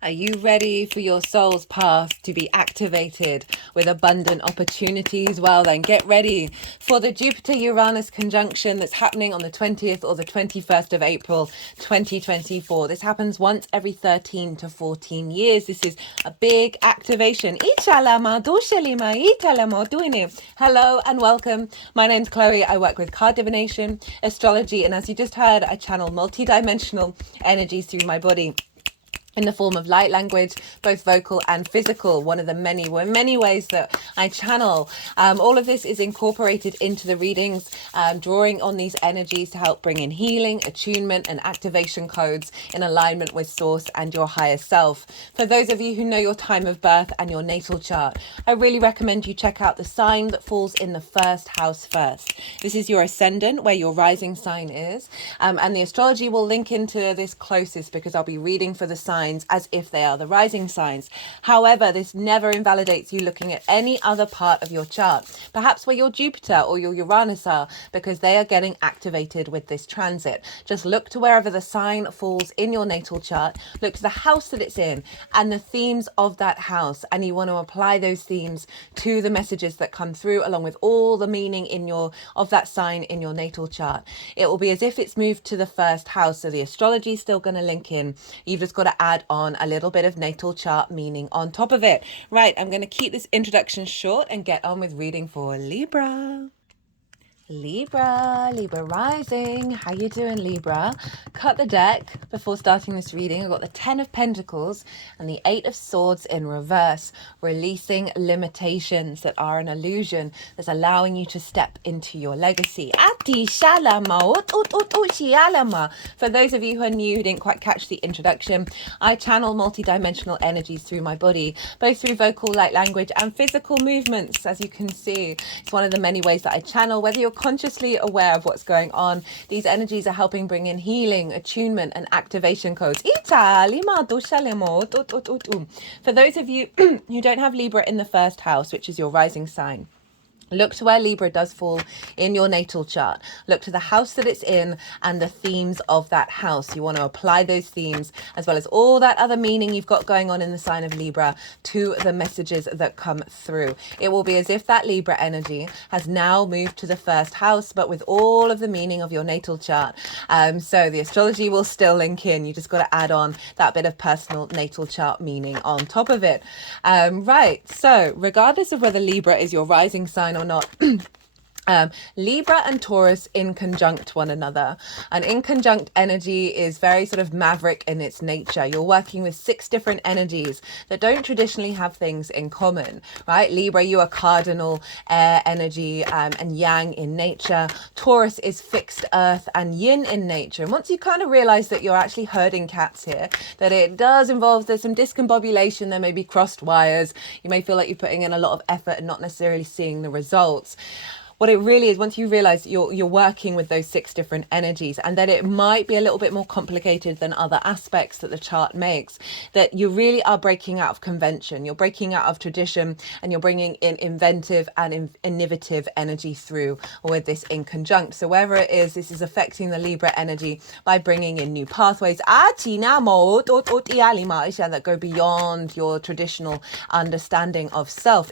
Are you ready for your soul's path to be activated with abundant opportunities? Well, then get ready for the Jupiter-Uranus conjunction that's happening on the 20th or the 21st of April 2024. This happens once every 13 to 14 years. This is a big activation. Hello and welcome. My name's Chloe. I work with card divination, astrology, and as you just heard, I channel multi-dimensional energies through my body in the form of light language, both vocal and physical. One of the many ways that I channel. All of this is incorporated into the readings, drawing on these energies to help bring in healing, attunement, and activation codes in alignment with source and your higher self. For those of you who know your time of birth and your natal chart, I really recommend you check out the sign that falls in the first house first. This is your ascendant, where your rising sign is. And the astrology will link into this closest because I'll be reading for the sign as if they are the rising signs. However, this never invalidates you looking at any other part of your chart, perhaps where your Jupiter or your Uranus are, because they are getting activated with this transit. Just look to wherever the sign falls in your natal chart, look to the house that it's in and the themes of that house, and you want to apply those themes to the messages that come through, along with all the meaning of that sign in your natal chart. It will be as if it's moved to the first house, so the astrology is still going to link in. You've just got to add on a little bit of natal chart meaning on top of it. Right, I'm going to keep this introduction short and get on with reading for Libra. Libra rising. How you doing, Libra? Cut the deck before starting this reading. I've got the 10 of Pentacles and the 8 of Swords in reverse, releasing limitations that are an illusion that's allowing you to step into your legacy. For those of you who are new, who didn't quite catch the introduction, I channel multi-dimensional energies through my body, both through vocal, light language, and physical movements. As you can see, it's one of the many ways that I channel. Whether you're consciously aware of what's going on, these energies are helping bring in healing, attunement, and activation codes. For those of you who don't have Libra in the first house, which is your rising sign, look to where Libra does fall in your natal chart. Look to the house that it's in and the themes of that house. You want to apply those themes, as well as all that other meaning you've got going on in the sign of Libra, to the messages that come through. It will be as if that Libra energy has now moved to the first house, but with all of the meaning of your natal chart. So the astrology will still link in. You just got to add on that bit of personal natal chart meaning on top of it. Right. So regardless of whether Libra is your rising sign or not, Libra and Taurus in conjunct one another. And in conjunct energy is very sort of maverick in its nature. You're working with 6 different energies that don't traditionally have things in common, right? Libra, you are cardinal air energy and yang in nature. Taurus is fixed earth and yin in nature. And once you kind of realize that you're actually herding cats here, that it does involve, there's some discombobulation, there may be crossed wires, you may feel like you're putting in a lot of effort and not necessarily seeing the results. What it really is, once you realize you're working with those 6 different energies, and that it might be a little bit more complicated than other aspects that the chart makes, that you really are breaking out of convention, you're breaking out of tradition, and you're bringing in inventive and innovative energy through with this in conjunct. So wherever it is, this is affecting the Libra energy by bringing in new pathways that go beyond your traditional understanding of self.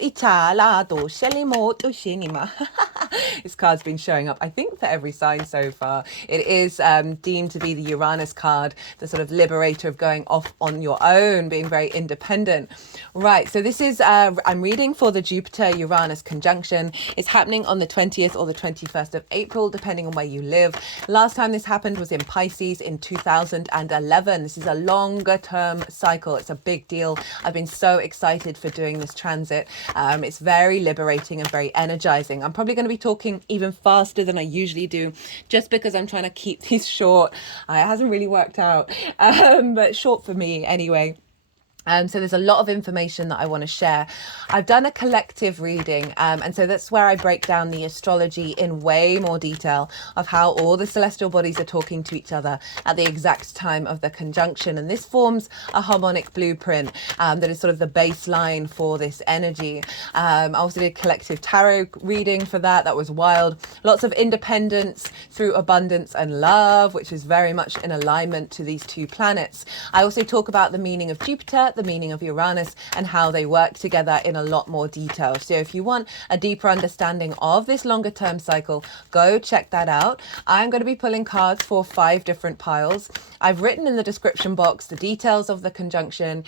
This card's been showing up, I think, for every sign so far. It is deemed to be the Uranus card, the sort of liberator of going off on your own, being very independent. Right, so this is, I'm reading for the Jupiter-Uranus conjunction. It's happening on the 20th or the 21st of April, depending on where you live. Last time this happened was in Pisces in 2011. This is a longer term cycle. It's a big deal. I've been so excited for doing this transit. It's very liberating and very energizing. I'm probably going to be talking even faster than I usually do, just because I'm trying to keep these short. It hasn't really worked out, but short for me anyway. So there's a lot of information that I want to share. I've done a collective reading, and so that's where I break down the astrology in way more detail of how all the celestial bodies are talking to each other at the exact time of the conjunction. And this forms a harmonic blueprint that is sort of the baseline for this energy. I also did a collective tarot reading for that. That was wild. Lots of independence through abundance and love, which is very much in alignment to these two planets. I also talk about the meaning of Jupiter, the meaning of Uranus, and how they work together in a lot more detail. So if you want a deeper understanding of this longer term cycle, go check that out. I'm going to be pulling cards for 5 different piles. I've written in the description box the details of the conjunction,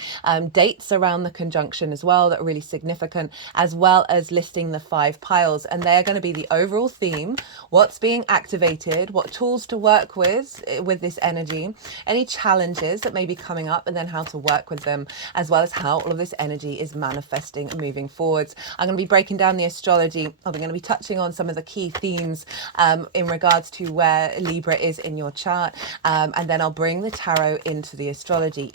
dates around the conjunction as well that are really significant, as well as listing the 5 piles. And they're going to be the overall theme, what's being activated, what tools to work with this energy, any challenges that may be coming up, and then how to work with them, as well as how all of this energy is manifesting and moving forwards. I'm going to be breaking down the astrology. I'm going to be touching on some of the key themes in regards to where Libra is in your chart, and then I'll bring the tarot into the astrology.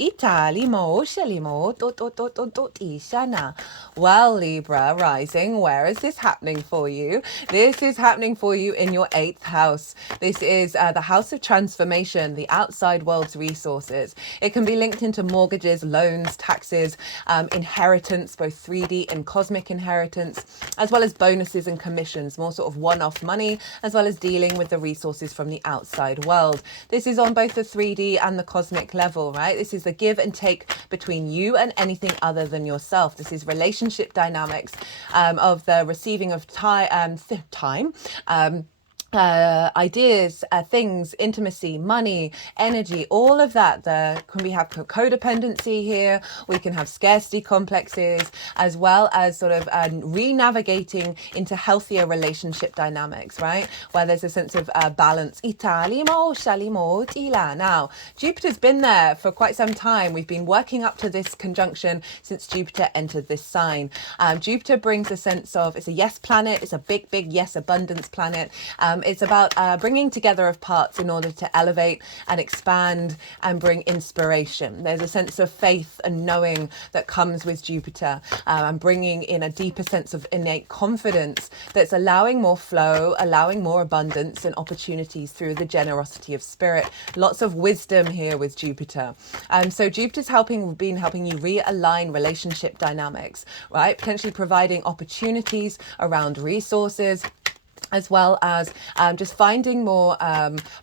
Well, Libra rising, where is this happening for you? This is happening for you in your 8th house. This is the house of transformation, the outside world's resources. It can be linked into mortgages, loans, taxes, inheritance, both 3D and cosmic inheritance, as well as bonuses and commissions, more sort of one-off money, as well as dealing with the resources from the outside world. This is on both the 3D and the cosmic level, right? This is the give and take between you and anything other than yourself. This is relationship dynamics of the receiving of time, ideas, things, intimacy, money, energy, all of that. We have codependency here. We can have scarcity complexes, as well as sort of re-navigating into healthier relationship dynamics, right? Where there's a sense of balance. Now, Jupiter's been there for quite some time. We've been working up to this conjunction since Jupiter entered this sign. Jupiter brings a sense of, it's a yes planet. It's a big, big yes abundance planet. It's about bringing together of parts in order to elevate and expand and bring inspiration. There's a sense of faith and knowing that comes with Jupiter, and bringing in a deeper sense of innate confidence that's allowing more flow, allowing more abundance and opportunities through the generosity of spirit. Lots of wisdom here with Jupiter. So Jupiter's been helping you realign relationship dynamics, right? Potentially providing opportunities around resources, as well as just finding more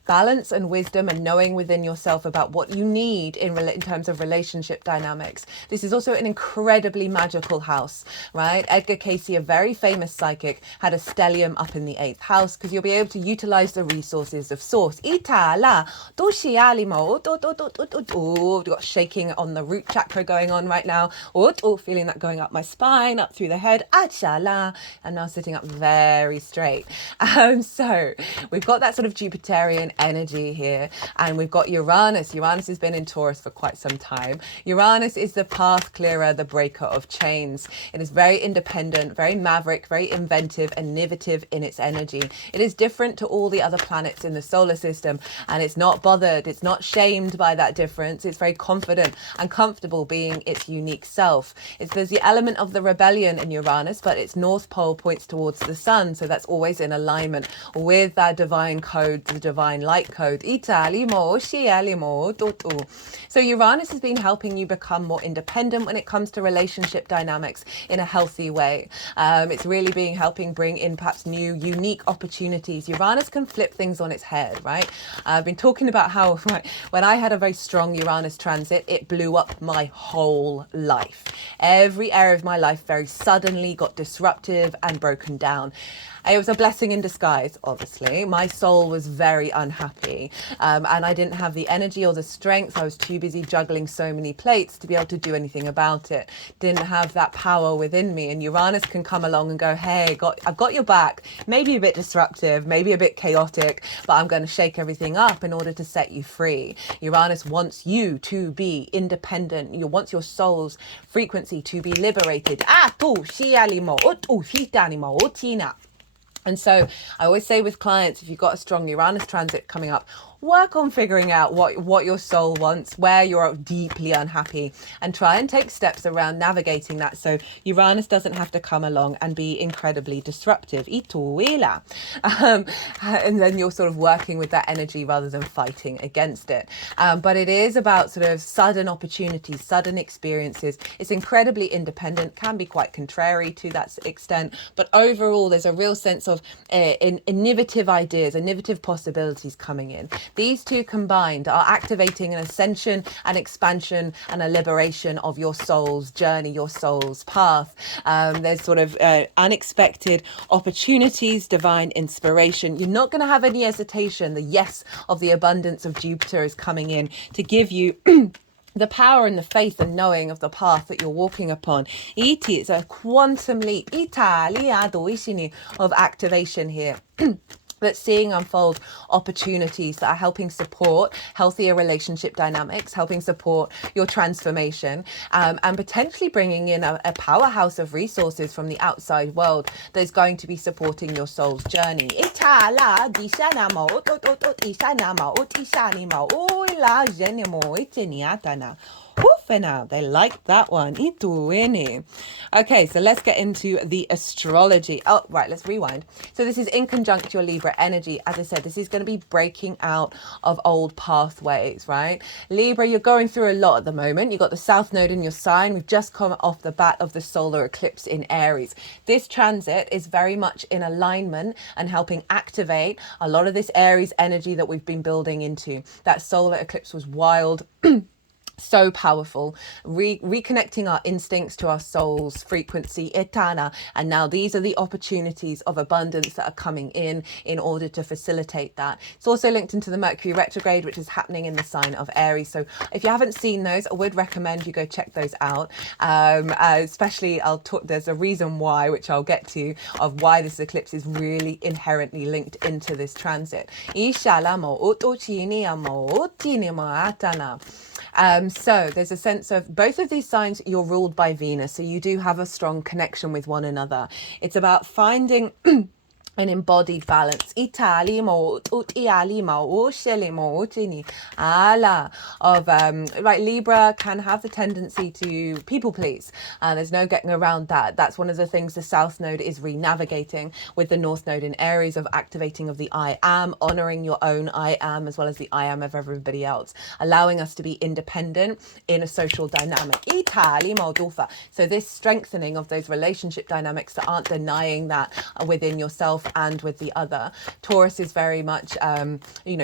balance and wisdom and knowing within yourself about what you need in terms of relationship dynamics. This is also an incredibly magical house, right? Edgar Cayce, a very famous psychic, had a stellium up in the 8th house because you'll be able to utilize the resources of source. We've got shaking on the root chakra going on right now. Feeling that going up my spine, up through the head. And now sitting up very straight. So we've got that sort of Jupiterian energy here, and we've got Uranus. Uranus has been in Taurus for quite some time. Uranus is the path clearer, the breaker of chains. It is very independent, very maverick, very inventive and innovative in its energy. It is different to all the other planets in the solar system, and it's not bothered, it's not shamed by that difference. It's very confident and comfortable being its unique self. There's the element of the rebellion in Uranus, but its north pole points towards the sun, so that's always in alignment with that divine code, the divine light code. So Uranus has been helping you become more independent when it comes to relationship dynamics in a healthy way. It's really been helping bring in perhaps new, unique opportunities. Uranus can flip things on its head, right? I've been talking about how when I had a very strong Uranus transit, it blew up my whole life. Every area of my life very suddenly got disruptive and broken down. It was a blessing in disguise, obviously. My soul was very unhappy, and I didn't have the energy or the strength. I was too busy juggling so many plates to be able to do anything about it. Didn't have that power within me. And Uranus can come along and go, hey, I've got your back. Maybe a bit disruptive, maybe a bit chaotic, but I'm going to shake everything up in order to set you free. Uranus wants you to be independent. You want your soul's frequency to be liberated. And so I always say with clients, if you've got a strong Uranus transit coming up, work on figuring out what your soul wants, where you're deeply unhappy, and try and take steps around navigating that so Uranus doesn't have to come along and be incredibly disruptive. And then you're sort of working with that energy rather than fighting against it. But it is about sort of sudden opportunities, sudden experiences. It's incredibly independent, can be quite contrary to that extent, but overall there's a real sense of innovative ideas, innovative possibilities coming in. These two combined are activating an ascension, an expansion, and a liberation of your soul's journey, your soul's path. There's sort of unexpected opportunities, divine inspiration. You're not going to have any hesitation. The yes of the abundance of Jupiter is coming in to give you the power and the faith and knowing of the path that you're walking upon. It is a quantum leap of activation here. But seeing unfold opportunities that are helping support healthier relationship dynamics, helping support your transformation, and potentially bringing in a powerhouse of resources from the outside world that's going to be supporting your soul's journey. Now they like that one. Okay, so let's get into the astrology. Oh, right, let's rewind. So this is in conjunct your Libra energy. As I said, this is going to be breaking out of old pathways, right? Libra, you're going through a lot at the moment. You've got the South Node in your sign. We've just come off the bat of the solar eclipse in Aries. This transit is very much in alignment and helping activate a lot of this Aries energy that we've been building into. That solar eclipse was wild. So powerful, reconnecting our instincts to our soul's frequency, etana. And now these are the opportunities of abundance that are coming in order to facilitate that. It's also linked into the Mercury Retrograde, which is happening in the sign of Aries. So if you haven't seen those, I would recommend you go check those out. Especially, there's a reason why, which I'll get to, of why this eclipse is really inherently linked into this transit. So there's a sense of both of these signs, you're ruled by Venus, so you do have a strong connection with one another. It's about finding an embodied balance right. Libra can have the tendency to people please, and there's no getting around that. That's one of the things the South Node is re-navigating with the North Node in Aries, of activating of the I am, honoring your own I am as well as the I am of everybody else, allowing us to be independent in a social dynamic. So this strengthening of those relationship dynamics that aren't denying that within yourself and with the other. Taurus is very much,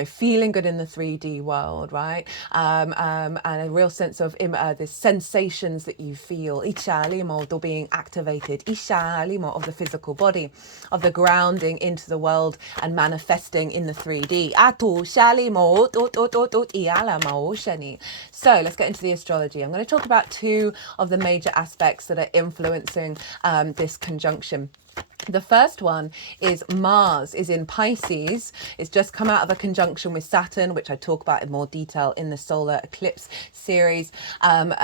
feeling good in the 3D world, right? And a real sense of the sensations that you feel, being activated, of the physical body, of the grounding into the world and manifesting in the 3D. So let's get into the astrology. I'm going to talk about two of the major aspects that are influencing this conjunction. The first one is Mars is in Pisces. It's just come out of a conjunction with Saturn, which I talk about in more detail in the solar eclipse series,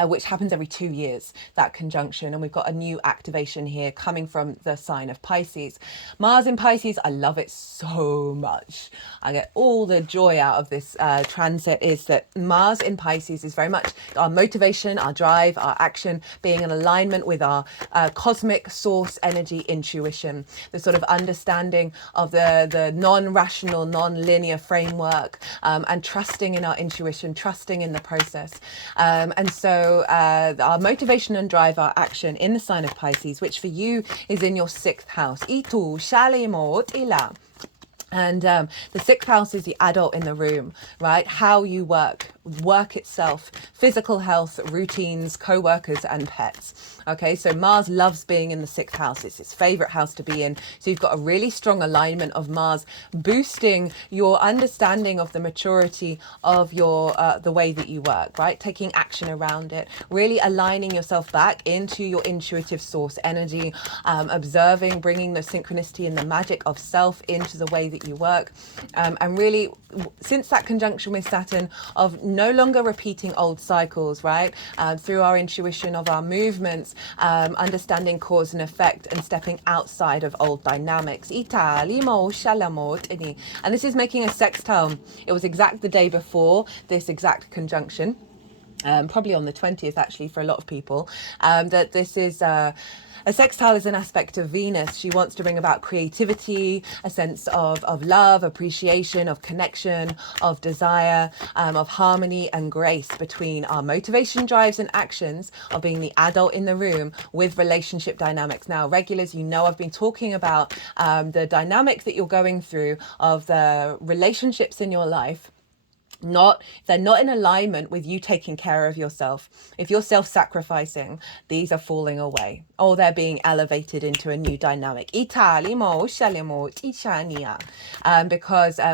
which happens every 2 years, that conjunction. And we've got a new activation here coming from the sign of Pisces. Mars in Pisces, I love it so much. I get all the joy out of this transit. Is that Mars in Pisces is very much our motivation, our drive, our action, being in alignment with our cosmic source energy intuition. The sort of understanding of the non-rational, non-linear framework, and trusting in our intuition, trusting in the process. And so our motivation and drive, our action in the sign of Pisces, which for you is in your 6th house. And the 6th house is the adult in the room, right? How you work itself, physical health, routines, co-workers and pets. Okay, so Mars loves being in the 6th house. It's his favorite house to be in. So you've got a really strong alignment of Mars boosting your understanding of the maturity of your the way that you work, right? Taking action around it, really aligning yourself back into your intuitive source energy, observing, bringing the synchronicity and the magic of self into the way that that you work. And really, since that conjunction with Saturn, of no longer repeating old cycles, right? Through our intuition of our movements, understanding cause and effect, and stepping outside of old dynamics. And this is making a sextile. It was exact the day before this exact conjunction. Probably on the 20th, actually, for a lot of people, that this is a sextile is an aspect of Venus. She wants to bring about creativity, a sense of love, appreciation, of connection, of desire, of harmony and grace between our motivation, drives and actions of being the adult in the room with relationship dynamics. Now, regulars, you know I've been talking about the dynamic that you're going through of the relationships in your life. They're not in alignment with you taking care of yourself. If you're self-sacrificing, these are falling away, or they're being elevated into a new dynamic. Because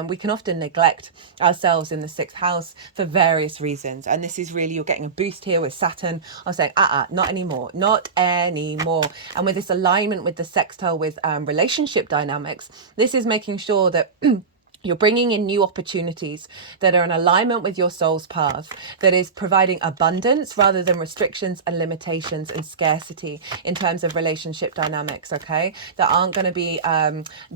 we can often neglect ourselves in the sixth house for various reasons. And this is really, you're getting a boost here with Saturn. I'm saying, not anymore, not anymore. And with this alignment with the sextile with relationship dynamics, this is making sure that you're bringing in new opportunities that are in alignment with your soul's path, that is providing abundance rather than restrictions and limitations and scarcity in terms of relationship dynamics, okay? That aren't going to be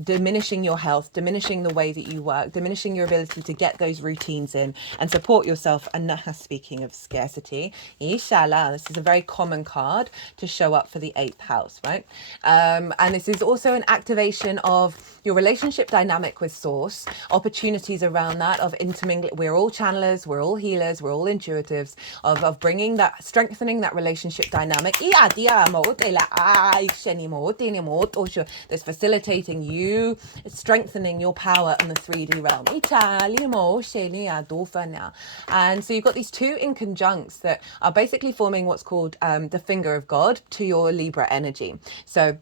diminishing your health, diminishing the way that you work, diminishing your ability to get those routines in and support yourself. And speaking of scarcity, inshallah, this is a very common card to show up for the 8th house, right? And this is also an activation of your relationship dynamic with source, opportunities around that of intermingling. We're all channelers, we're all healers, we're all intuitives, of bringing that, strengthening that relationship dynamic. That's facilitating you, strengthening your power in the 3D realm. And so you've got these two in conjuncts that are basically forming what's called the finger of God to your Libra energy. So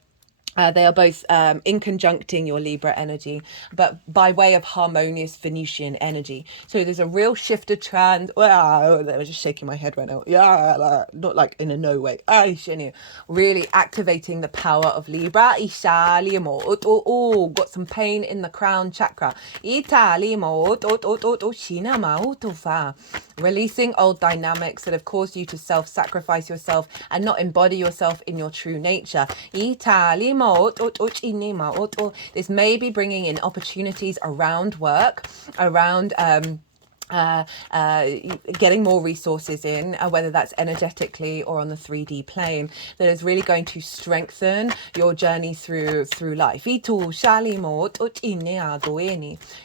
they are both in conjuncting your Libra energy, but by way of harmonious Venusian energy. So there's a real shift of trans. I was just shaking my head right now. Yeah, not like in a no way. Really activating the power of Libra. Got some pain in the crown chakra. Releasing old dynamics that have caused you to self-sacrifice yourself and not embody yourself in your true nature. This may be bringing in opportunities around work, around getting more resources in, whether that's energetically or on the 3D plane, that is really going to strengthen your journey through life.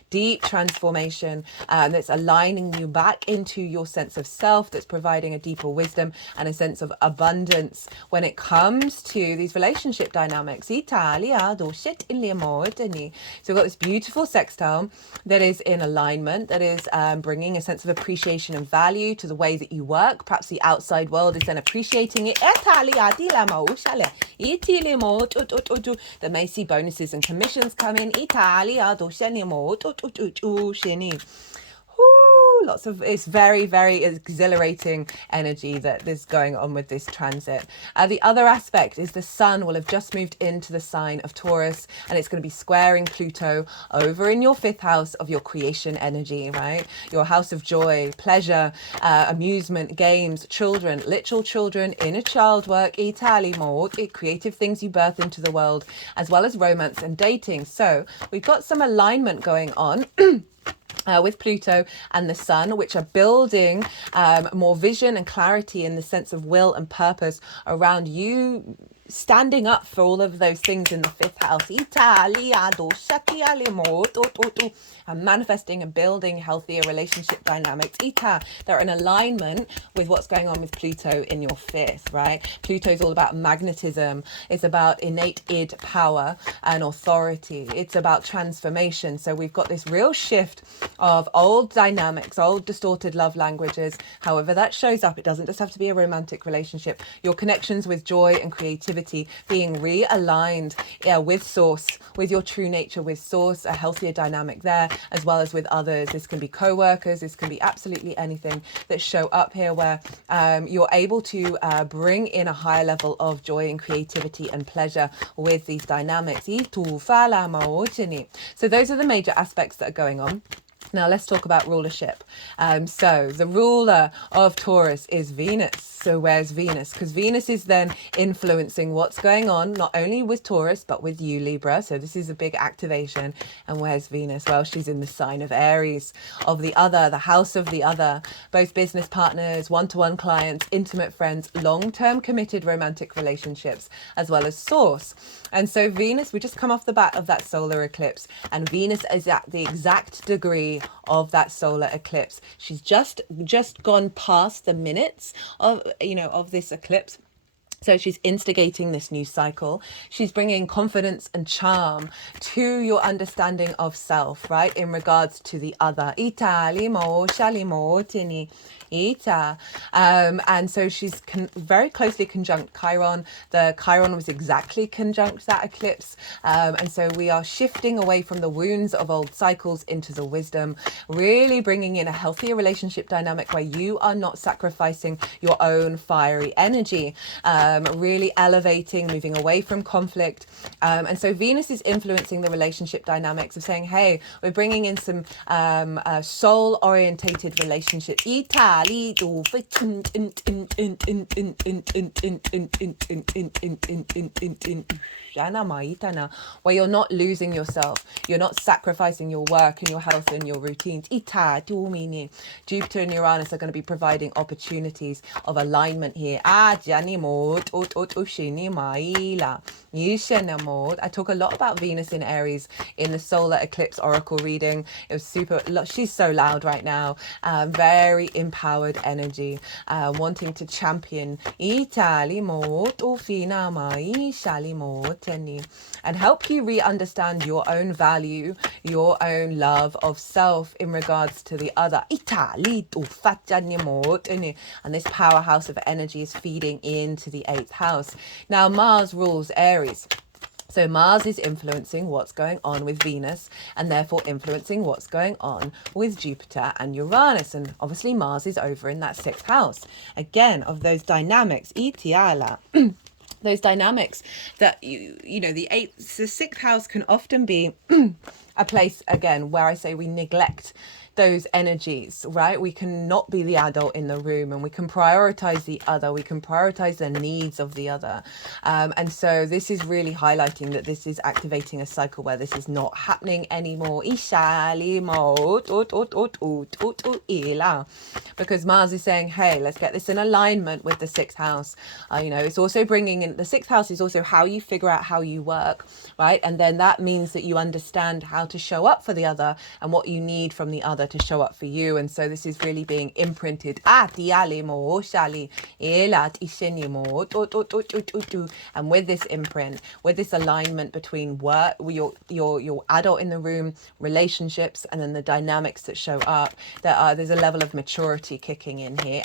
Deep transformation that's aligning you back into your sense of self, that's providing a deeper wisdom and a sense of abundance when it comes to these relationship dynamics. So we've got this beautiful sextile that is in alignment, that is bringing a sense of appreciation and value to the way that you work. Perhaps the outside world is then appreciating it. They may see bonuses and commissions come in. Lots of, it's very, very exhilarating energy that is going on with this transit. The other aspect is the sun will have just moved into the sign of Taurus, and it's going to be squaring Pluto over in your 5th house of your creation energy, right? Your house of joy, pleasure, amusement, games, children, literal children, inner child work, creative things you birth into the world, as well as romance and dating. So we've got some alignment going on with Pluto and the sun, which are building more vision and clarity in the sense of will and purpose around you standing up for all of those things in the 5th house. And manifesting and building healthier relationship dynamics. They're in alignment with what's going on with Pluto in your 5th, right? Pluto's all about magnetism. It's about innate id power and authority. It's about transformation. So we've got this real shift of old dynamics, old distorted love languages. However that shows up, it doesn't just have to be a romantic relationship. Your connections with joy and creativity creativity, being realigned with source, with your true nature, with source, a healthier dynamic there, as well as with others. This can be co-workers, this can be absolutely anything that show up here, where you're able to bring in a higher level of joy and creativity and pleasure with these dynamics. So those are the major aspects that are going on. Now let's talk about rulership. So the ruler of Taurus is Venus. So where's Venus? Because Venus is then influencing what's going on, not only with Taurus, but with you, Libra. So this is a big activation. And where's Venus? Well, she's in the sign of Aries, of the other, the house of the other, both business partners, one-to-one clients, intimate friends, long-term committed romantic relationships, as well as source. And so Venus, we just come off the bat of that solar eclipse, and Venus is at the exact degree of that solar eclipse. She's just gone past the minutes of this eclipse. So she's instigating this new cycle. She's bringing confidence and charm to your understanding of self, right? In regards to the other. And so she's very closely conjunct Chiron. The Chiron was exactly conjunct that eclipse. And so we are shifting away from the wounds of old cycles into the wisdom, really bringing in a healthier relationship dynamic where you are not sacrificing your own fiery energy, really elevating, moving away from conflict. And so Venus is influencing the relationship dynamics of saying, hey, we're bringing in some soul orientated relationships. Where you're not losing yourself, you're not sacrificing your work and your health and your routines. Jupiter and Uranus are going to be providing opportunities of alignment here. I talk a lot about Venus in Aries in the solar eclipse oracle reading. It was super, she's so loud right now, very empowered energy, wanting to champion and help you re-understand your own value, your own love of self in regards to the other. And this powerhouse of energy is feeding into the 8th house. Now Mars rules Aries. So Mars is influencing what's going on with Venus, and therefore influencing what's going on with Jupiter and Uranus. And obviously Mars is over in that 6th house. Again, of those dynamics, those dynamics that, the 6th house can often be a place, again, where I say we neglect those energies, right? We cannot be the adult in the room, and we can prioritize the other. We can prioritize the needs of the other. And so this is really highlighting that this is activating a cycle where this is not happening anymore. Because Mars is saying, hey, let's get this in alignment with the 6th house. It's also bringing in, the 6th house is also how you figure out how you work, right? And then that means that you understand how to show up for the other and what you need from the other to show up for you. And so this is really being imprinted. And with this imprint, with this alignment between work, your adult in the room, relationships, and then the dynamics that show up, there's a level of maturity kicking in here.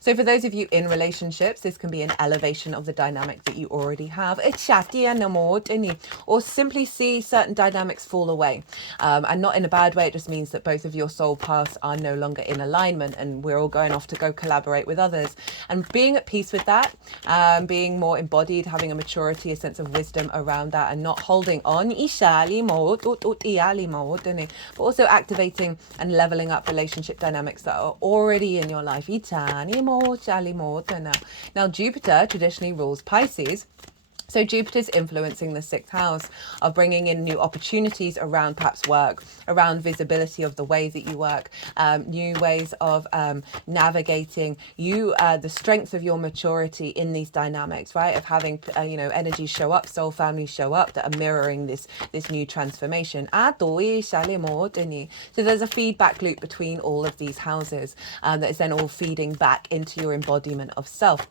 So for those of you in relationships, this can be an elevation of the dynamic that you already have, or simply see certain dynamics fall away. And not in a bad way. It just means that both of your soul paths are no longer in alignment, and we're all going off to go collaborate with others. And being at peace with that, being more embodied, having a maturity, a sense of wisdom around that, and not holding on, but also activating and leveling up relationship dynamics that are already in your life. Now Jupiter traditionally rules Pisces. So Jupiter's influencing the 6th house of bringing in new opportunities around perhaps work, around visibility of the way that you work, new ways of navigating the strength of your maturity in these dynamics, right? Of having, energies show up, soul families show up that are mirroring this new transformation. So there's a feedback loop between all of these houses that is then all feeding back into your embodiment of self.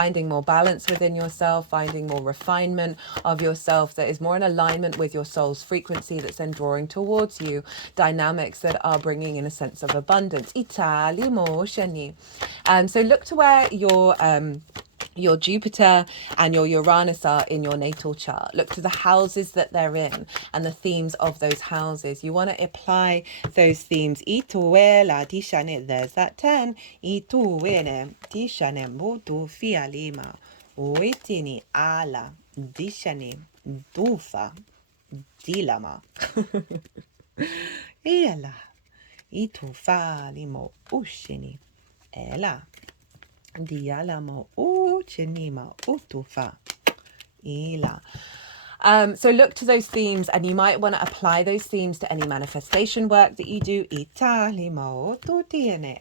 finding more balance within yourself, finding more refinement of yourself that is more in alignment with your soul's frequency, that's then drawing towards you dynamics that are bringing in a sense of abundance. Itali mo shani. So look to where your Jupiter and your Uranus are in your natal chart. Look to the houses that they're in and the themes of those houses. You want to apply those themes. Ituela dishane, there's that 10. Ituene dishane mutu fialima. Uitini ala dishane dufa dilama. Ela itufalimo ushini ela. Dialamo uchenima utufa ila. So look to those themes, and you might want to apply those themes to any manifestation work that you do.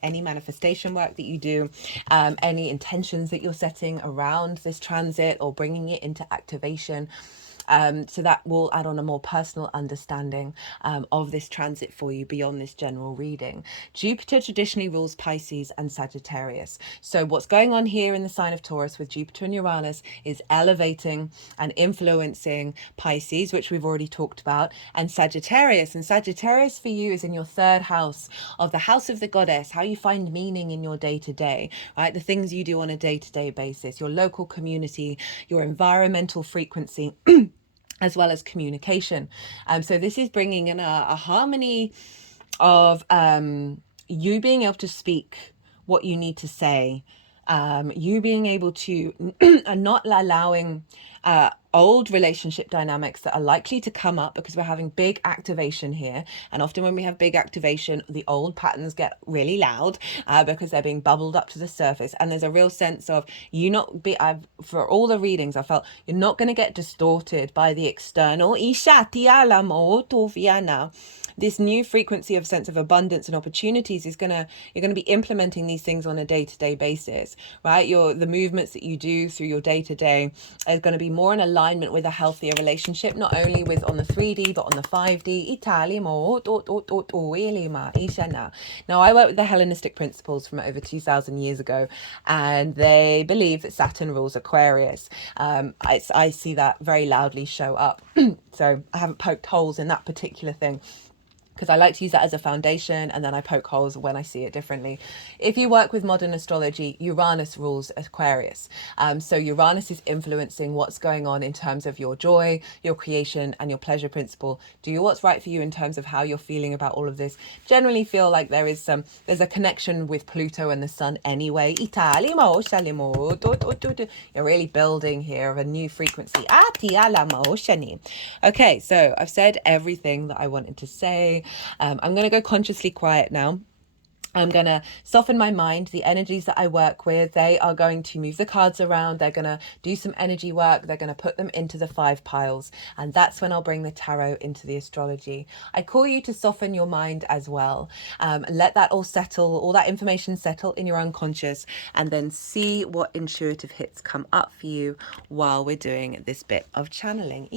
Any manifestation work that you do, any intentions that you're setting around this transit or bringing it into activation. So that will add on a more personal understanding of this transit for you beyond this general reading. Jupiter traditionally rules Pisces and Sagittarius. So what's going on here in the sign of Taurus with Jupiter and Uranus is elevating and influencing Pisces, which we've already talked about, and Sagittarius. And Sagittarius for you is in your third house of the house of the goddess, how you find meaning in your day-to-day, right? The things you do on a day-to-day basis, your local community, your environmental frequency, as well as communication. So this is bringing in a harmony of you being able to speak what you need to say, you being able to and not allowing old relationship dynamics that are likely to come up, because we're having big activation here. And often when we have big activation, the old patterns get really loud because they're being bubbled up to the surface. And there's a real sense of you not be, for all the readings, I felt you're not going to get distorted by the external. This new frequency of sense of abundance and opportunities is you're gonna be implementing these things on a day-to-day basis, right? The movements that you do through your day-to-day is going to be more in alignment with a healthier relationship, not only with on the 3D but on the 5D. Now I work with the Hellenistic principles from over 2,000 years ago, and they believe that Saturn rules Aquarius. I see that very loudly show up. So I haven't poked holes in that particular thing, because I like to use that as a foundation, and then I poke holes when I see it differently. If you work with modern astrology, Uranus rules Aquarius. So Uranus is influencing what's going on in terms of your joy, your creation, and your pleasure principle. Do what's right for you in terms of how you're feeling about all of this. Generally feel like there's a connection with Pluto and the sun anyway. You're really building here a new frequency. Okay, so I've said everything that I wanted to say. I'm going to go consciously quiet now. I'm going to soften my mind. The energies that I work with, they are going to move the cards around. They're going to do some energy work. They're going to put them into the 5 piles. And that's when I'll bring the tarot into the astrology. I call you to soften your mind as well. Let that all settle, all that information settle in your unconscious, and then see what intuitive hits come up for you while we're doing this bit of channeling.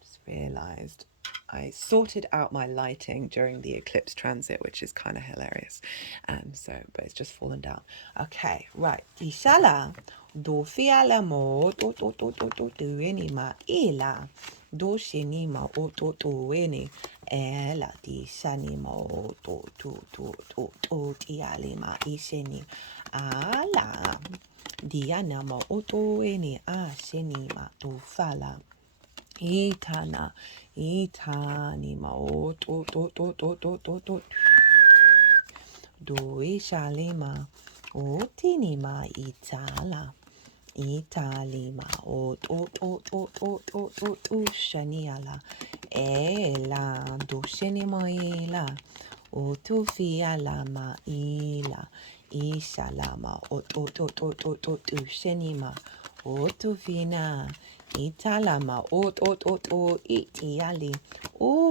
Just realized I sorted out my lighting during the eclipse transit, which is kind of hilarious. But it's just fallen down. Okay, right. Ishala do fiala mo to any ma ila do shini ma to any ela di shani mo to tiali ma isheni ala diana mo to any a shini ma to fala. Itana, itani ma to do ishalima, otinima itala, italima to shaniala, ela do shenima ila, to fiala ma ila, ishalama to shenima, to fina. Italama itiali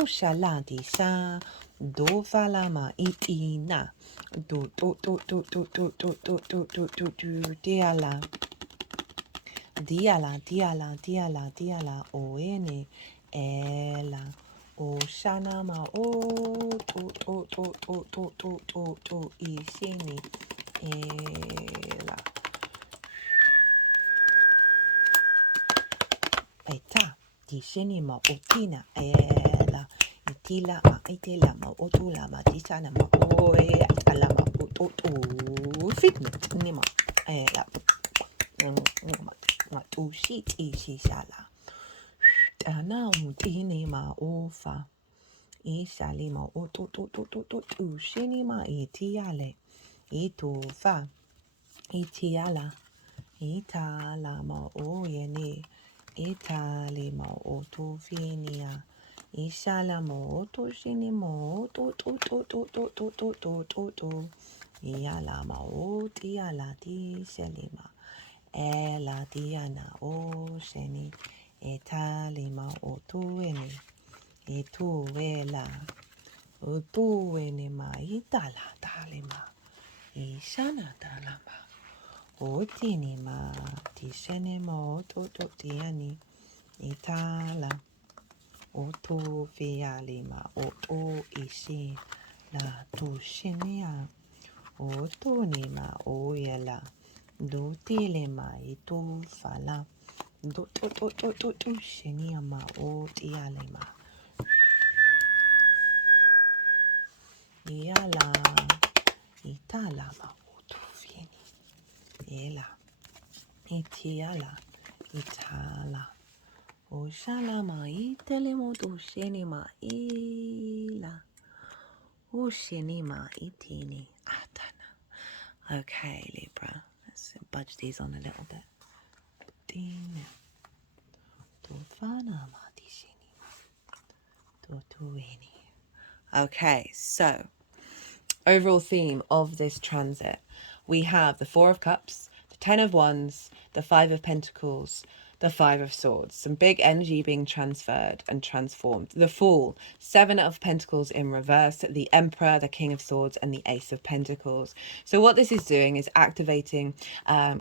shaladi sa do falama itina do diala oene ela shanama to ishini ela. Eta, dishini ma otina, ela. Itila ma itila ma otula ma dishana ma oe atala ma oto fitment nima, ela. Ma tu shit ishi shala. Tana mutini ma ofa. Ishalima oto shinima itiale. Itofa. Itiala. Italama oyene. Italima otofinia. Ishalama oto shinima oto. Ialama otiala di shelima. Ela diana o sheni. Etalima otoene. Etuela. Otuene ma itala talima. Ishana talama. Otini ma tishene ma ototiani. Itala. Oto fialima. Oto ishi. La tushinia. Otoni ma oyela. Dotile ma ito fala. Do shinia ma otiale ma. Iala, itala ma utufini, ela, itiala, itala, oshala ma itele mo dusheni ma ila, usheni ma itini, atana. Okay, Libra, let's budge these on a little bit. Dinah, tofana ma disheni ma, totuini. Okay, so overall theme of this transit, we have the Four of Cups, the Ten of Wands, the Five of Pentacles, the Five of Swords. Some big energy being transferred and transformed. The Fool, Seven of Pentacles in reverse, the Emperor, the King of Swords, and the Ace of Pentacles. So what this is doing is activating,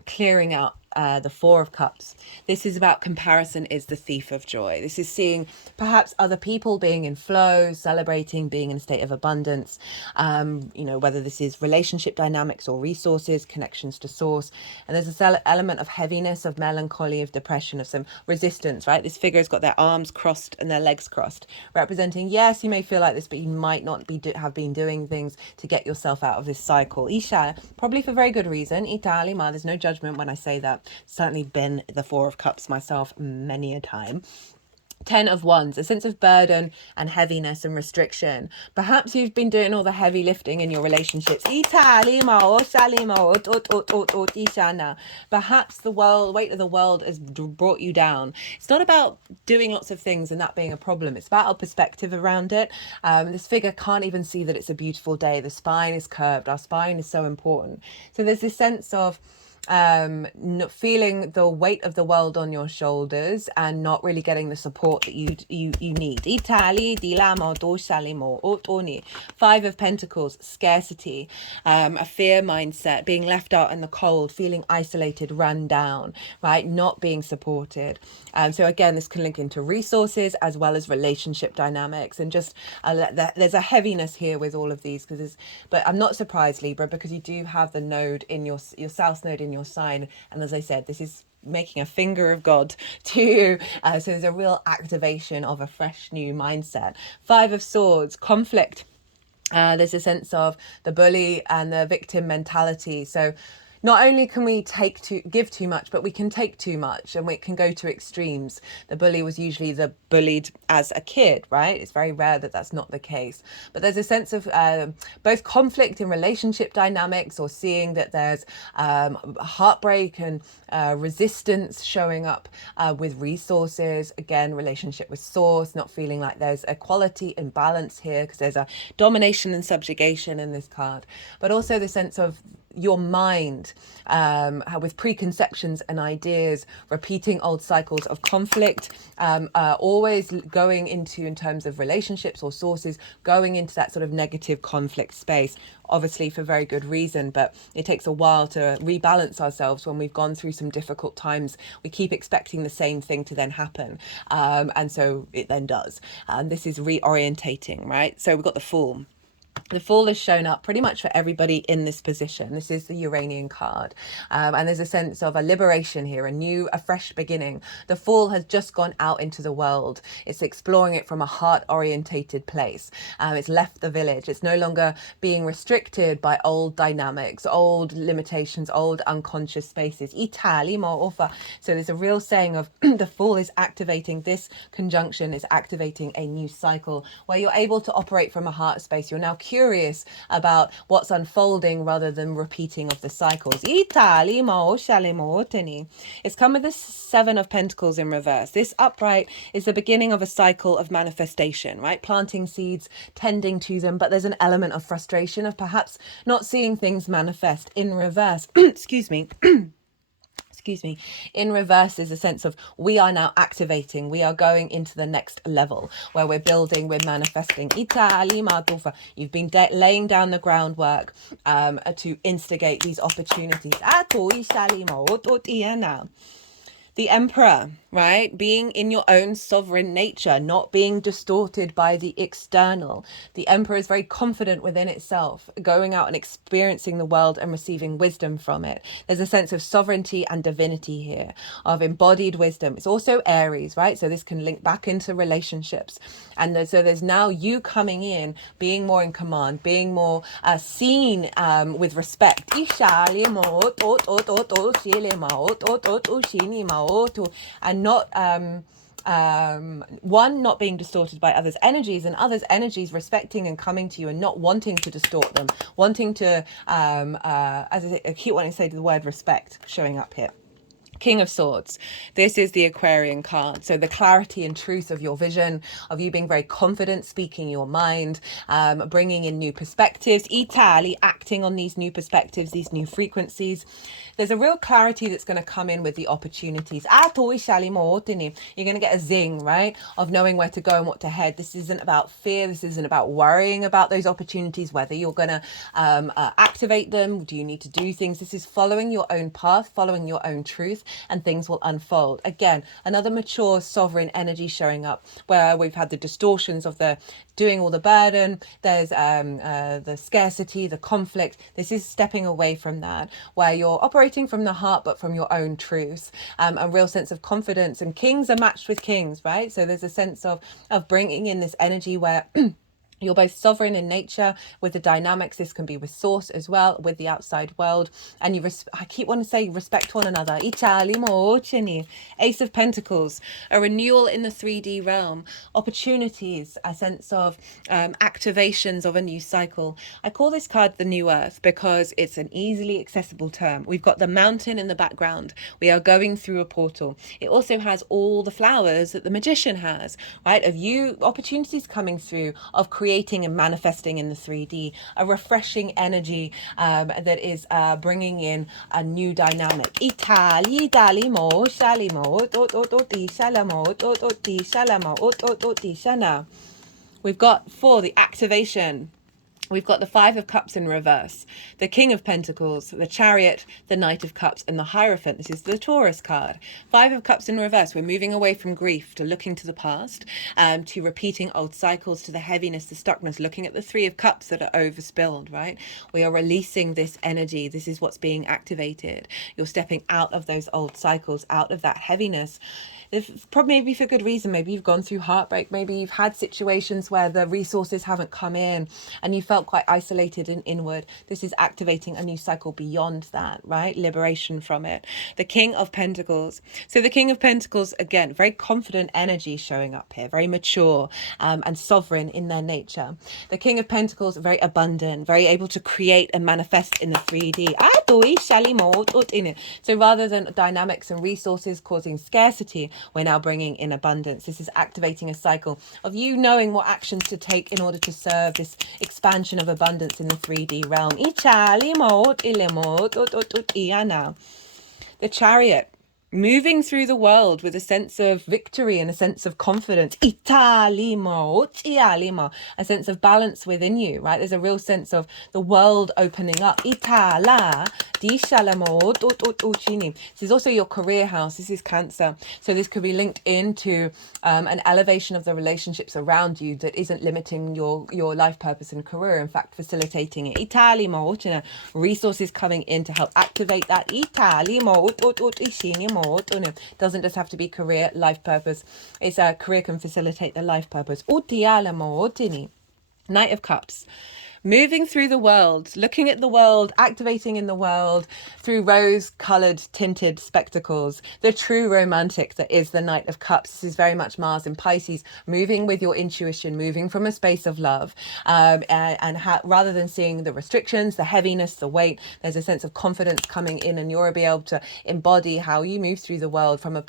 clearing out the Four of Cups. This is about comparison is the thief of joy. This is seeing perhaps other people being in flow, celebrating, being in a state of abundance, whether this is relationship dynamics or resources, connections to source. And there's this element of heaviness, of melancholy, of depression, of some resistance, right? This figure has got their arms crossed and their legs crossed, representing, yes, you may feel like this, but you might not have been doing things to get yourself out of this cycle. Isha, probably for very good reason. Itali ma, there's no judgment when I say that. Certainly been the Four of Cups myself many a time. Ten of Wands, a sense of burden and heaviness and restriction. Perhaps you've been doing all the heavy lifting in your relationships. Perhaps the weight of the world has brought you down. It's not about doing lots of things and that being a problem. It's about our perspective around it. This figure can't even see that it's a beautiful day. The spine is curved. Our spine is so important. So there's this sense of feeling the weight of the world on your shoulders and not really getting the support that you need. Five of Pentacles, scarcity, a fear mindset, being left out in the cold, feeling isolated, run down, right? Not being supported. So again, this can link into resources as well as relationship dynamics, and just there's a heaviness here with all of these but I'm not surprised, Libra, because you do have the node in your South node in your sign, and as I said, this is making a finger of God to you. So there's a real activation of a fresh new mindset. Five of Swords, conflict. There's a sense of the bully and the victim mentality. So not only can we give too much, but we can take too much, and we can go to extremes. The bully was usually the bullied as a kid, right? It's very rare that that's not the case. But there's a sense of both conflict in relationship dynamics, or seeing that there's heartbreak and resistance showing up with resources. Again, relationship with source, not feeling like there's equality and balance here, because there's a domination and subjugation in this card. But also the sense of your mind with preconceptions and ideas, repeating old cycles of conflict, always going into, in terms of relationships or sources, going into that sort of negative conflict space, obviously for very good reason, but it takes a while to rebalance ourselves when we've gone through some difficult times. We keep expecting the same thing to then happen, and so it then does. And this is reorientating, right? So we've got the Fool. The Fool has shown up pretty much for everybody in this position. This is the Uranian card. And there's a sense of a liberation here, a fresh beginning. The Fool has just gone out into the world. It's exploring it from a heart-orientated place. It's left the village. It's no longer being restricted by old dynamics, old limitations, old unconscious spaces. So there's a real saying of the Fool is activating, this conjunction is activating a new cycle where you're able to operate from a heart space. You're now curious about what's unfolding rather than repeating of the cycles. It's come with the Seven of Pentacles in reverse. This upright is the beginning of a cycle of manifestation, right? Planting seeds, tending to them, but there's an element of frustration of perhaps not seeing things manifest in reverse. Excuse me. In reverse is a sense of we are now activating, we are going into the next level where we're building, we're manifesting. You've been laying down the groundwork to instigate these opportunities. The Emperor, right? Being in your own sovereign nature, not being distorted by the external. The Emperor is very confident within itself, going out and experiencing the world and receiving wisdom from it. There's a sense of sovereignty and divinity here, of embodied wisdom. It's also Aries, right? So this can link back into relationships. And so there's now you coming in, being more in command, being more seen with respect. And not one, not being distorted by others' energies, and others' energies respecting and coming to you and not wanting to distort them, wanting to as I keep wanting to say the word respect showing up here. King of Swords. This is the Aquarian card. So the clarity and truth of your vision, of you being very confident, speaking your mind, bringing in new perspectives, acting on these new perspectives, these new frequencies. There's a real clarity that's going to come in with the opportunities. You're going to get a zing, right? Of knowing where to go and what to head. This isn't about fear. This isn't about worrying about those opportunities, whether you're going to activate them. Do you need to do things? This is following your own path, following your own truth, and things will unfold. Again, another mature sovereign energy showing up where we've had the distortions of the doing all the burden. There's the scarcity, the conflict. This is stepping away from that, where you're operating from the heart, but from your own truths, a real sense of confidence. And kings are matched with kings, right? So there's a sense of bringing in this energy where you're both sovereign in nature with the dynamics. This can be with source as well, with the outside world. And I keep wanting to say respect one another. Ace of Pentacles, a renewal in the 3D realm, opportunities, a sense of activations of a new cycle. I call this card the New Earth because it's an easily accessible term. We've got the mountain in the background. We are going through a portal. It also has all the flowers that the magician has, right? Of you, opportunities coming through, of creating and manifesting in the 3D, a refreshing energy that is bringing in a new dynamic. We've got for the activation. We've got the Five of Cups in reverse, the King of Pentacles, the Chariot, the Knight of Cups, and the Hierophant. This is the Taurus card. Five of Cups in reverse. We're moving away from grief to looking to the past, to repeating old cycles, to the heaviness, the stuckness, looking at the Three of Cups that are overspilled, right? We are releasing this energy. This is what's being activated. You're stepping out of those old cycles, out of that heaviness. If, probably maybe for good reason. Maybe you've gone through heartbreak. Maybe you've had situations where the resources haven't come in and you felt quite isolated and inward. This is activating a new cycle beyond that, right? Liberation from it. The King of Pentacles. So the King of Pentacles, again, very confident energy showing up here, very mature and sovereign in their nature. The King of Pentacles, very abundant, very able to create and manifest in the 3D. So rather than dynamics and resources causing scarcity, we're now bringing in abundance. This is activating a cycle of you knowing what actions to take in order to serve this expansion of abundance in the 3D realm. The Chariot. moving through the world with a sense of victory and a sense of confidence. A sense of balance within you, right? There's a real sense of the world opening up. This is also your career house. This is Cancer. So this could be linked into an elevation of the relationships around you that isn't limiting your life purpose and career. In fact, facilitating it. Resources coming in to help activate that. Doesn't just have to be career, life purpose. It's a career can facilitate the life purpose. Knight of Cups. Moving through the world, looking at the world, activating in the world through rose-coloured tinted spectacles. The true romantic that is the Knight of Cups. This is very much Mars in Pisces, moving with your intuition, moving from a space of love. Rather than seeing the restrictions, the heaviness, the weight, there's a sense of confidence coming in, and you'll be able to embody how you move through the world from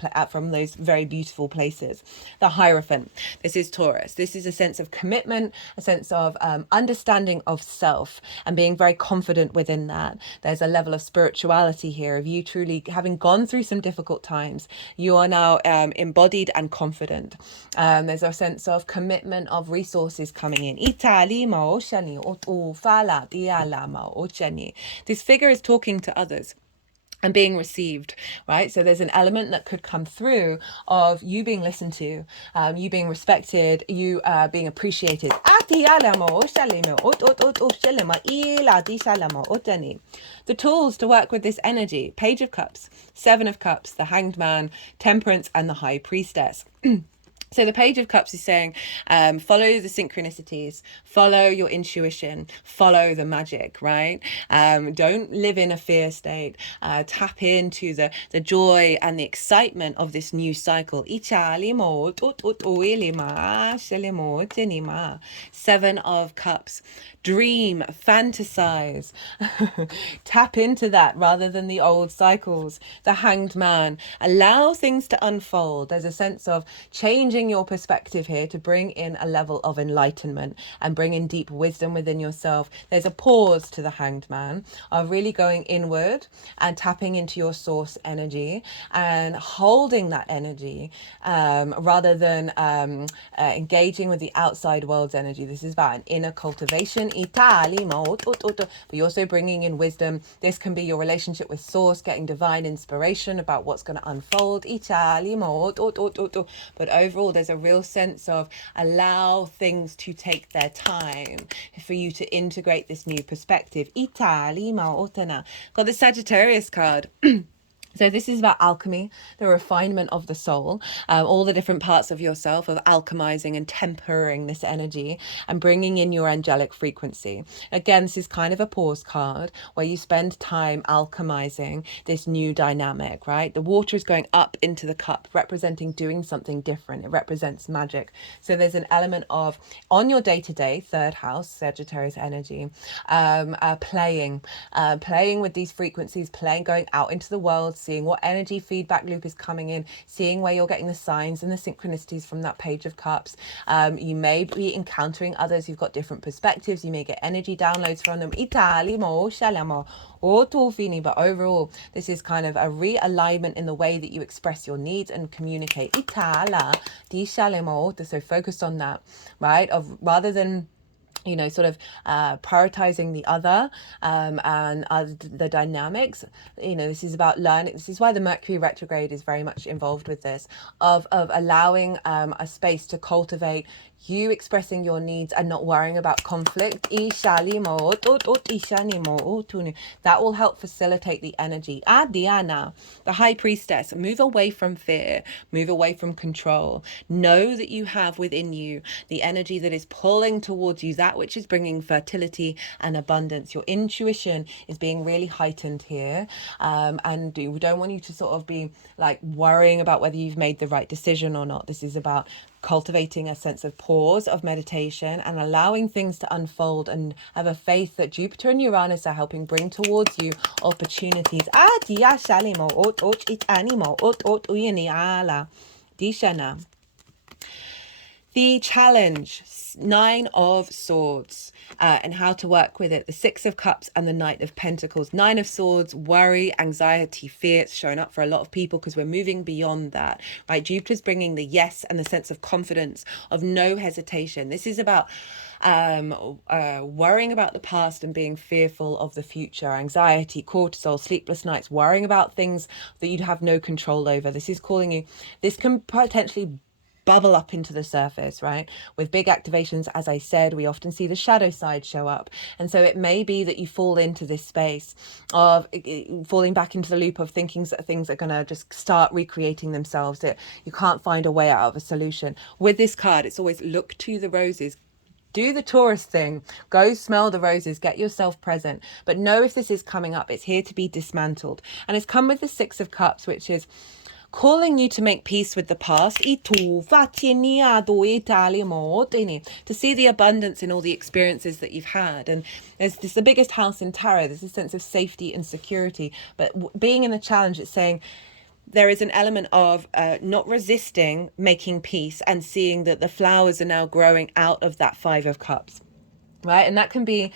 those very beautiful places. The Hierophant. This is Taurus. This is a sense of commitment, a sense of understanding of self and being very confident within that. There's a level of spirituality here of you truly having gone through some difficult times. You are now embodied and confident. There's a sense of commitment of resources coming in. This figure is talking to others and being received, right? So there's an element that could come through of you being listened to, you being respected, you being appreciated. The tools to work with this energy: Page of Cups, Seven of Cups, the Hanged Man, Temperance, and the High Priestess. So the Page of Cups is saying, follow the synchronicities, follow your intuition, follow the magic, right? Don't live in a fear state. Tap into the joy and the excitement of this new cycle. Seven of Cups. Dream, fantasize, tap into that rather than the old cycles. The Hanged Man, allow things to unfold. There's a sense of changing your perspective here to bring in a level of enlightenment and bring in deep wisdom within yourself. There's a pause to the Hanged Man of really going inward and tapping into your source energy and holding that energy rather than engaging with the outside world's energy. This is about an inner cultivation. But you're also bringing in wisdom. This can be your relationship with source, getting divine inspiration about what's going to unfold. But overall, there's a real sense of allow things to take their time for you to integrate this new perspective. Got the Sagittarius card. So this is about alchemy, the refinement of the soul, all the different parts of yourself, of alchemizing and tempering this energy and bringing in your angelic frequency. Again, this is kind of a pause card where you spend time alchemizing this new dynamic, right? The water is going up into the cup, representing doing something different. It represents magic. So there's an element of, on your day-to-day, third house, Sagittarius energy, playing with these frequencies, going out into the world, seeing what energy feedback loop is coming in, seeing where you're getting the signs and the synchronicities from that Page of Cups. You may be encountering others who've got different perspectives. You may get energy downloads from them. But overall, this is kind of a realignment in the way that you express your needs and communicate. So focus on that, right? Rather than sort of prioritizing the other and the dynamics. This is about learning. This is why the Mercury retrograde is very much involved with this, of allowing a space to cultivate you expressing your needs and not worrying about conflict. That will help facilitate the energy. Dinah, the High Priestess. Move away from fear, move away from control. Know that you have within you the energy that is pulling towards you, that which is bringing fertility and abundance. Your intuition is being really heightened here, and we don't want you to sort of be like worrying about whether you've made the right decision or not. This is about cultivating a sense of pause, of meditation, and allowing things to unfold, and have a faith that Jupiter and Uranus are helping bring towards you opportunities. Dishana. The challenge, Nine of Swords, and how to work with it. The Six of Cups and the Knight of Pentacles. Nine of Swords, worry, anxiety, fear. It's showing up for a lot of people because we're moving beyond that, right? Jupiter's bringing the yes and the sense of confidence, of no hesitation. This is about worrying about the past and being fearful of the future, anxiety, cortisol, sleepless nights, worrying about things that you'd have no control over. This is calling you, this can potentially bubble up into the surface, right? With big activations, as I said, we often see the shadow side show up. And so it may be that you fall into this space of falling back into the loop of thinking that things are going to just start recreating themselves, that you can't find a way out of a solution. With this card, it's always look to the roses. Do the Taurus thing, go smell the roses, get yourself present, but know if this is coming up, it's here to be dismantled. And it's come with the Six of Cups, which is calling you to make peace with the past, to see the abundance in all the experiences that you've had. And this is the biggest house in tarot. There's a sense of safety and security, but being in the challenge, it's saying there is an element of not resisting making peace and seeing that the flowers are now growing out of that Five of Cups, right? And that can be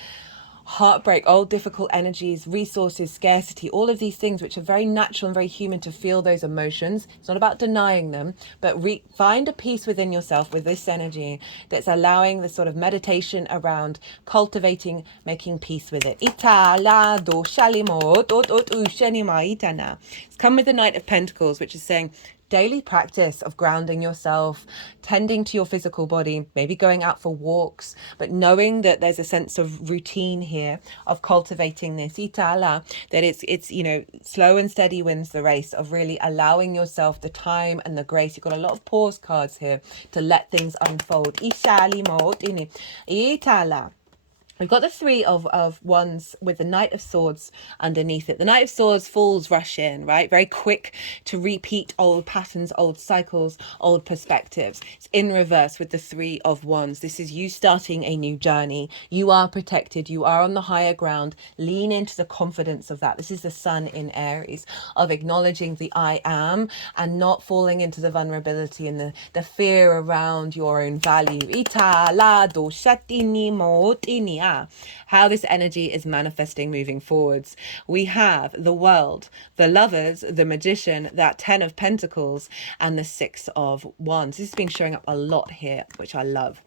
heartbreak, old difficult energies, resources, scarcity, all of these things which are very natural and very human to feel those emotions. It's not about denying them, but find a peace within yourself with this energy that's allowing the sort of meditation around cultivating, making peace with it. It's come with the Knight of Pentacles, which is saying daily practice of grounding yourself, tending to your physical body, maybe going out for walks, but knowing that there's a sense of routine here of cultivating this that it's slow and steady wins the race, of really allowing yourself the time and the grace. You've got a lot of pause cards here to let things unfold. We've got the Three of Wands with the Knight of Swords underneath it. The Knight of Swords, fools rush in, right? Very quick to repeat old patterns, old cycles, old perspectives. It's in reverse with the Three of Wands. This is you starting a new journey. You are protected. You are on the higher ground. Lean into the confidence of that. This is the Sun in Aries, of acknowledging the I am and not falling into the vulnerability and the fear around your own value. How this energy is manifesting moving forwards. We have the World, the Lovers, the Magician, that Ten of Pentacles, and the Six of Wands. This has been showing up a lot here, which I love.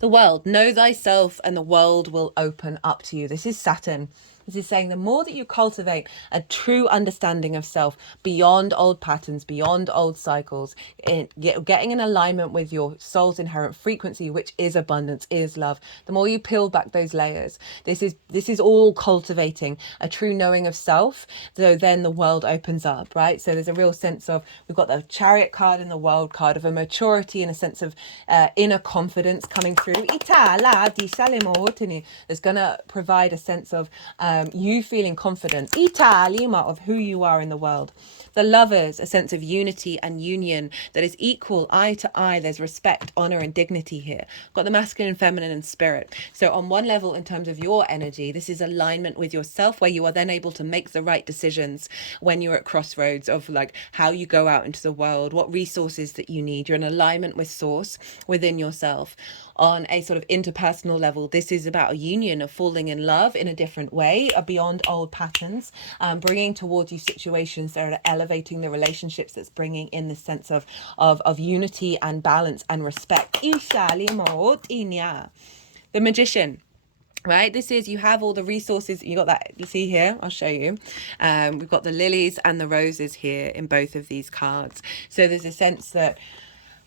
The World, know thyself and the world will open up to you. This is Saturn. This is saying the more that you cultivate a true understanding of self beyond old patterns, beyond old cycles, getting in alignment with your soul's inherent frequency, which is abundance, is love, the more you peel back those layers. This is all cultivating a true knowing of self. So then the world opens up, right? So there's a real sense of, we've got the Chariot card and the World card of a maturity and a sense of inner confidence coming through. It's going to provide a sense of you feeling confident of who you are in the world. The Lovers, a sense of unity and union that is equal, eye to eye. There's respect, honor, and dignity here. Got the masculine, feminine, and spirit. So on one level, in terms of your energy, this is alignment with yourself, where you are then able to make the right decisions when you're at crossroads of like how you go out into the world, what resources that you need. You're in alignment with source within yourself. On a sort of interpersonal level, this is about a union of falling in love in a different way, beyond old patterns, bringing towards you situations that are elevating the relationships, that's bringing in the sense of unity and balance and respect. The Magician. Right, this is, you have all the resources. You got that, you see here, I'll show you. We've got the lilies and the roses here in both of these cards. So there's a sense that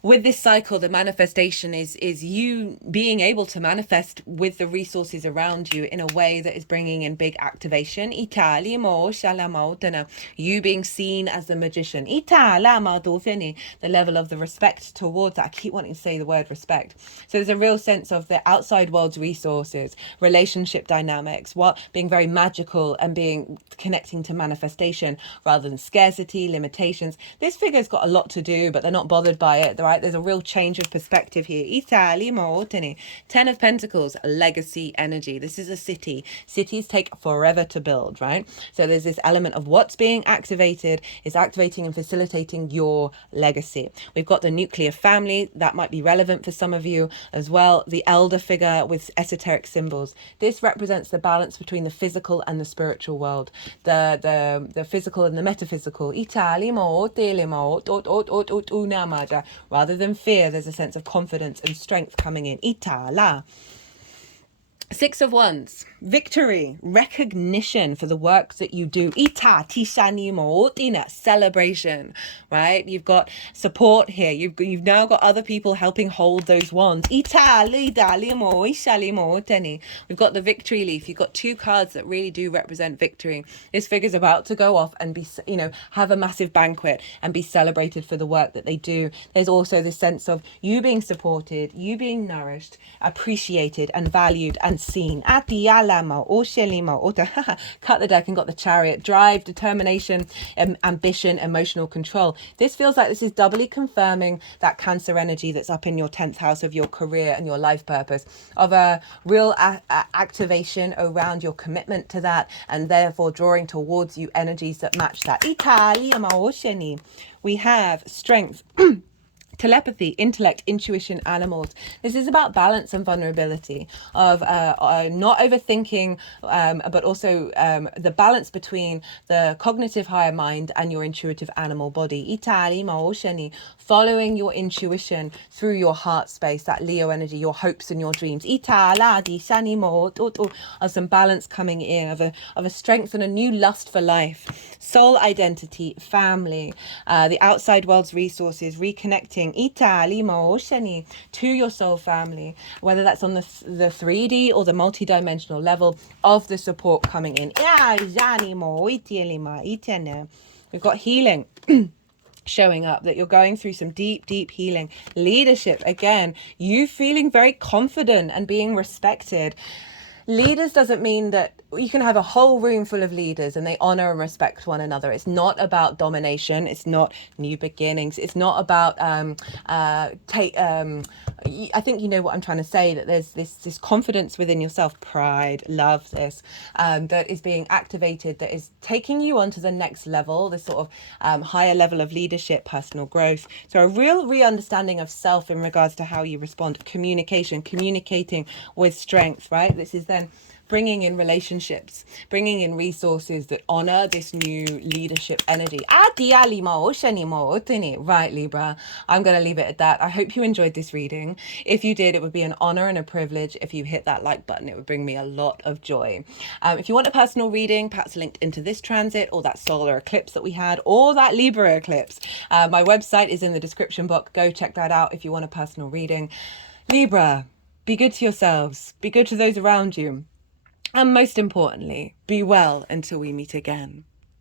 with this cycle, the manifestation is you being able to manifest with the resources around you in a way that is bringing in big activation. You being seen as the magician. The level of the respect towards that. I keep wanting to say the word respect. So there's a real sense of the outside world's resources, relationship dynamics, being very magical and being connecting to manifestation rather than scarcity, limitations. This figure's got a lot to do, but they're not bothered by it. They're right? There's a real change of perspective here. Italy, Maotene. 10 of Pentacles, legacy energy. This is a city. Cities take forever to build, right? So there's this element of what's being activated is activating and facilitating your legacy. We've got the nuclear family. That might be relevant for some of you as well. The elder figure with esoteric symbols. This represents the balance between the physical and the spiritual world. The physical and the metaphysical. Rather than fear, there's a sense of confidence and strength coming in. Itala. 6 of Wands, victory, recognition for the work that you do. Ita tishani mootina, celebration, right? You've got support here. You've now got other people helping hold those wands. Ita lidali mo ishali mooteni. We've got the victory leaf. You've got 2 cards that really do represent victory. This figure's about to go off and be, have a massive banquet and be celebrated for the work that they do. There's also this sense of you being supported, you being nourished, appreciated and valued and seen. Cut the deck and got the Chariot. Drive, determination, ambition, emotional control. This feels like this is doubly confirming that Cancer energy that's up in your 10th house of your career and your life purpose, of a real activation around your commitment to that, and therefore drawing towards you energies that match that. We have strength, telepathy, intellect, intuition, animals. This is about balance and vulnerability, of not overthinking, but also the balance between the cognitive higher mind and your intuitive animal body. Following your intuition through your heart space, that Leo energy, your hopes and your dreams. Of some balance coming in, of a strength and a new lust for life. Soul identity, family, the outside world's resources, reconnecting to your soul family, whether that's on the 3D or the multi-dimensional level of the support coming in. We've got healing showing up, that you're going through some deep healing. Leadership, again, you feeling very confident and being respected. Leaders doesn't mean that you can have a whole room full of leaders and they honor and respect one another. It's not about domination. It's not new beginnings. It's not about I think you know what I'm trying to say, that there's this confidence within yourself, pride, love, this that is being activated, that is taking you on to the next level, this sort of higher level of leadership, personal growth. So a real re-understanding of self in regards to how you respond. Communicating with strength, right? This is then bringing in relationships, bringing in resources that honor this new leadership energy. Right, Libra, I'm going to leave it at that. I hope you enjoyed this reading. If you did, it would be an honor and a privilege if you hit that like button. It would bring me a lot of joy. If you want a personal reading, perhaps linked into this transit or that solar eclipse that we had, or that Libra eclipse, my website is in the description box. Go check that out if you want a personal reading. Libra, be good to yourselves, be good to those around you. And most importantly, be well until we meet again.